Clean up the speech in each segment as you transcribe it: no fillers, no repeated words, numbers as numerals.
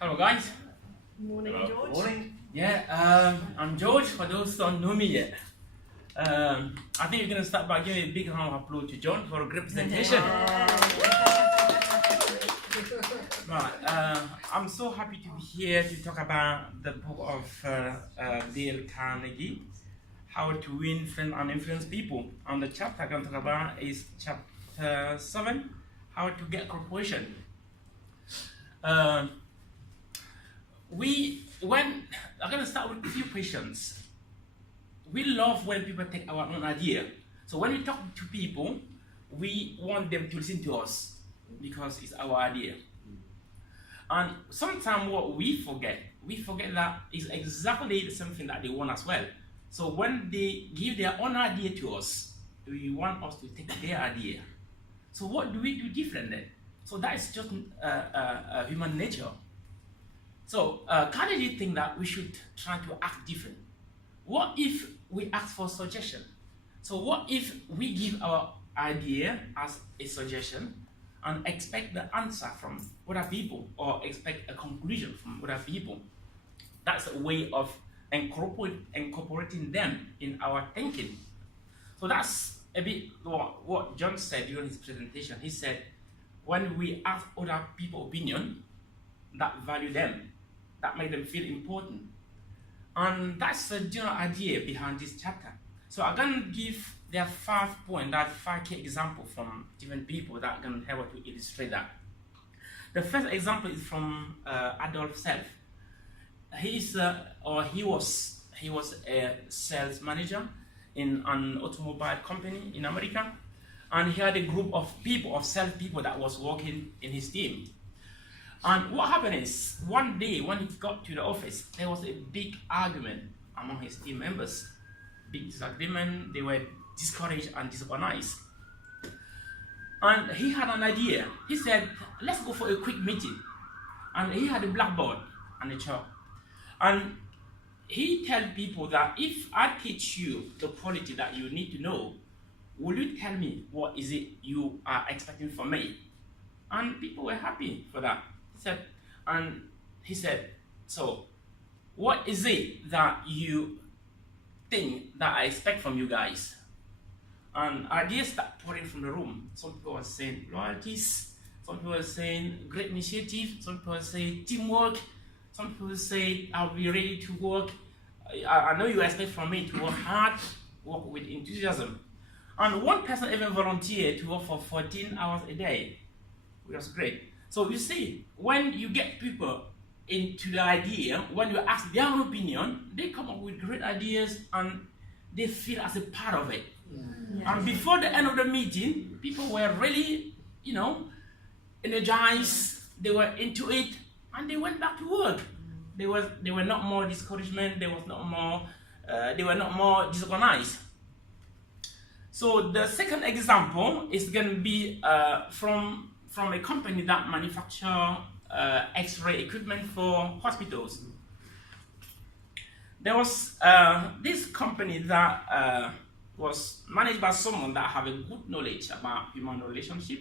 Hello guys. Morning, Hello. George. Morning. Yeah, I'm George, for those who don't know me yet. I think we're going to start by giving a big round of applause to John for a great presentation. Right, I'm so happy to be here to talk about the book of Dale Carnegie, How to Win Friends and Influence People. And the chapter I'm going to talk about is chapter 7, How to Get Corporation. I'm going to start with a few questions. We love when people take our own idea. So when we talk to people, we want them to listen to us because it's our idea. And sometimes what we forget that it's exactly the same thing that they want as well. So when they give their own idea to us, we want us to take their idea. So what do we do different then? So that is just human nature. So Carnegie think that we should try to act different. What if we ask for suggestion? So what if we give our idea as a suggestion and expect the answer from other people or expect a conclusion from other people? That's a way of incorporating them in our thinking. So that's a bit what John said during his presentation. He said, when we ask other people's opinion, that value them, that make them feel important. And that's the general idea behind this chapter. So I'm going to give there 5 points, that 5 key examples from different people that are going to help to illustrate that. The first example is from Adolf Self. He was a sales manager in an automobile company in America, and he had a group of people, of sales people that was working in his team. And what happened is, one day when he got to the office, there was a big argument among his team members. Big disagreement, they were discouraged and disorganized. And he had an idea. He said, let's go for a quick meeting. And he had a blackboard and a chalk. And he told people that if I teach you the quality that you need to know, will you tell me what is it you are expecting from me? And people were happy for that. He said, so what is it that you think that I expect from you guys? And ideas start pouring from the room. Some people were saying loyalties, some people were saying great initiative, some people were saying teamwork, some people say I'll be ready to work. I know you expect from me to work hard, work with enthusiasm. And one person even volunteered to work for 14 hours a day, which was great. So you see, when you get people into the idea, when you ask their own opinion, they come up with great ideas and they feel as a part of it. Yeah. And before the end of the meeting, people were really, energized, they were into it, and they went back to work. There were not more discouragement, they were not more disorganized. So the second example is going to be from a company that manufacture X-ray equipment for hospitals. There was this company that was managed by someone that have a good knowledge about human relationship.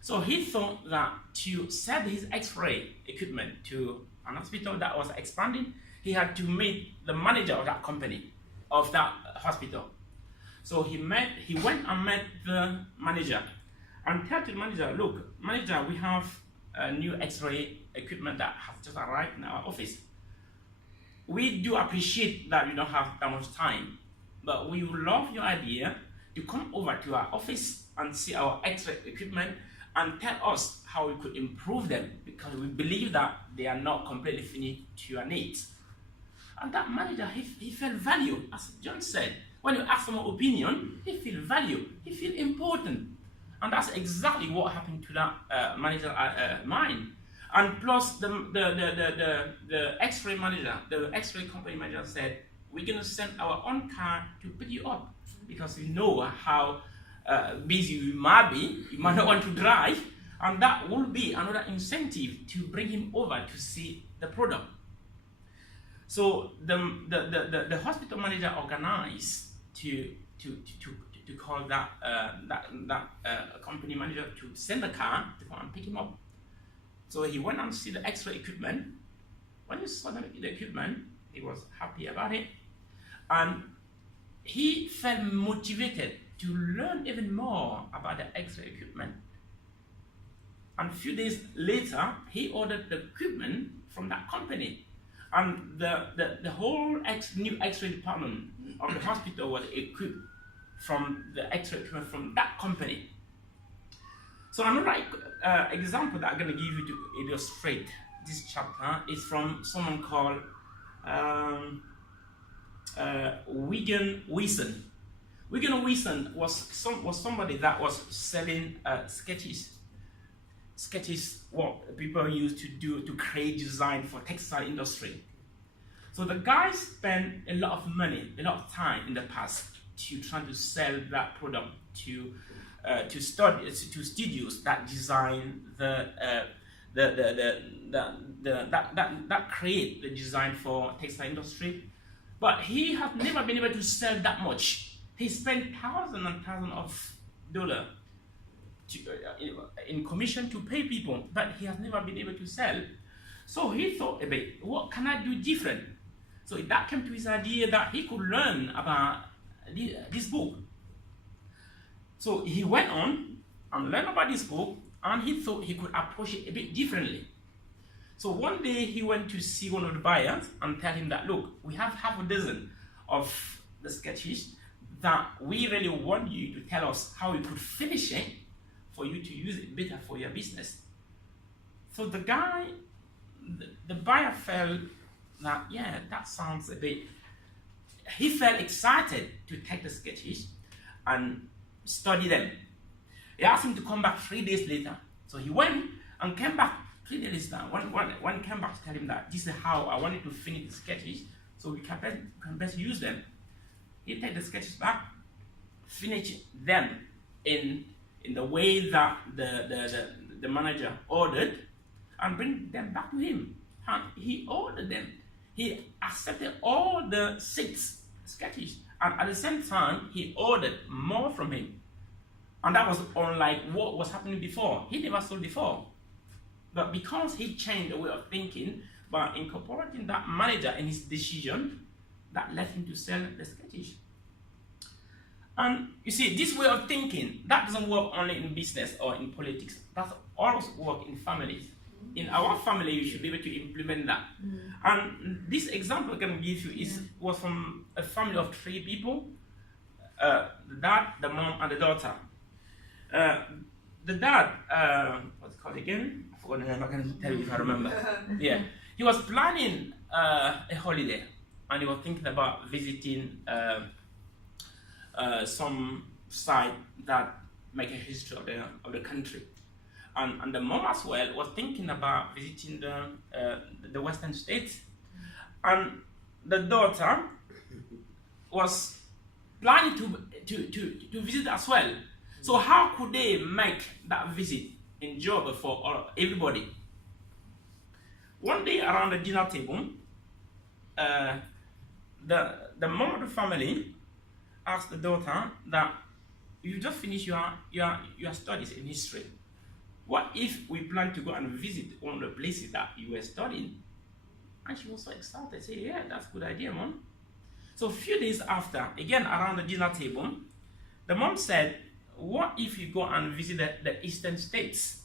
So he thought that to sell his X-ray equipment to an hospital that was expanding, he had to meet the manager of that company, of that hospital. So he went and met the manager and told the manager, look, manager, we have a new X-ray equipment that has just arrived in our office. We do appreciate that you don't have that much time, but we would love your idea to come over to our office and see our X-ray equipment and tell us how we could improve them, because we believe that they are not completely finished to your needs. And that manager, he felt value, as John said. When you ask for an opinion, he feel value, he feel important. And that's exactly what happened to that manager mind. And plus the X-ray manager, the X-ray company manager said, we're gonna send our own car to pick you up, because we know how busy you might be, you might not want to drive, and that will be another incentive to bring him over to see the product. So the hospital manager organized to to call that company manager to send the car to come and pick him up. So he went and see the X-ray equipment. When he saw the equipment, he was happy about it, and he felt motivated to learn even more about the X-ray equipment. And a few days later, he ordered the equipment from that company, and the whole new X-ray department of the hospital was equipped from the X-ray equipment from that company. So another example that I'm going to give you to illustrate this chapter is from someone called Wigan Wilson. Wigan Wilson was somebody that was selling sketches, what people used to create design for textile industry. So the guy spent a lot of money, a lot of time in the past to try to sell that product to studios that design that create the design for textile industry. But he has never been able to sell that much. He spent thousands and thousands of dollars in commission to pay people, but he has never been able to sell. So he thought a bit, what can I do different? So that came to his idea that he could learn about this book. So he went on and learned about this book, and he thought he could approach it a bit differently. So one day he went to see one of the buyers and tell him that, look, we have half a dozen of the sketches that we really want you to tell us how you could finish it for you to use it better for your business. So the buyer felt that, yeah, that sounds a bit, he felt excited to take the sketches and study them. He asked him to come back 3 days later. So he went and came back 3 days later. When he came back to tell him that this is how I wanted to finish the sketches, so we can best use them. He take the sketches back, finish them in the way that the manager ordered, and bring them back to him. And he ordered them. He accepted all the 6 sketches, and at the same time, he ordered more from him. And that was unlike what was happening before. He never sold before. But because he changed the way of thinking by incorporating that manager in his decision, that led him to sell the sketches. And you see, this way of thinking, that doesn't work only in business or in politics. That's always work in families. In our family, you should be able to implement that. And this example I'm going to give you was from a family of 3 people, the dad, the mom, and the daughter. The dad, what's it called again? I forgot the name, I can tell you if I remember. Yeah, he was planning a holiday, and he was thinking about visiting some site that make a history of the country. And the mom as well was thinking about visiting the Western states. And the daughter was planning to visit as well. So how could they make that visit enjoyable for everybody? One day around the dinner table, the mom of the family asked the daughter that, you just finished your studies in history. What if we plan to go and visit one of the places that you were studying? And she was so excited, say, yeah, that's a good idea, mom. So a few days after, again around the dinner table, the mom said, what if you go and visit the eastern states?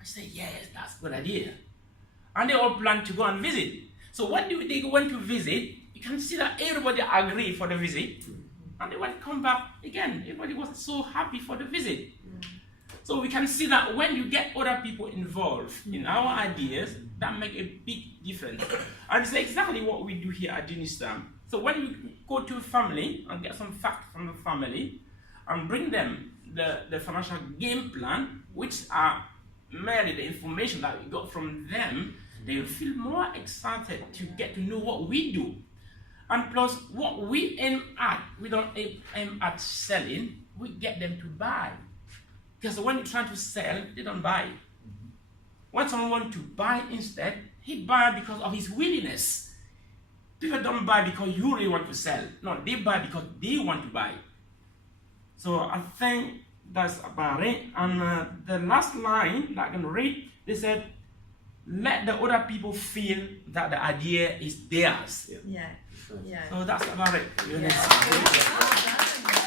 I said, yes, that's a good idea. And they all planned to go and visit. So when they went to visit, you can see that everybody agreed for the visit. And they went to come back again. Everybody was so happy for the visit. So we can see that when you get other people involved in our ideas, that make a big difference. And it's exactly what we do here at Unistam. So when you go to a family and get some facts from the family and bring them the financial game plan, which are merely the information that we got from them, they will feel more excited to get to know what we do. And plus, what we aim at, we don't aim at selling, we get them to buy. Because when you're trying to sell, they don't buy. When someone wants to buy instead, he buys because of his willingness. People don't buy because you really want to sell. No, they buy because they want to buy. So I think that's about it. And the last line that I can read, they said, let the other people feel that the idea is theirs. Yeah. Yeah. So that's about it. Yeah. Well done.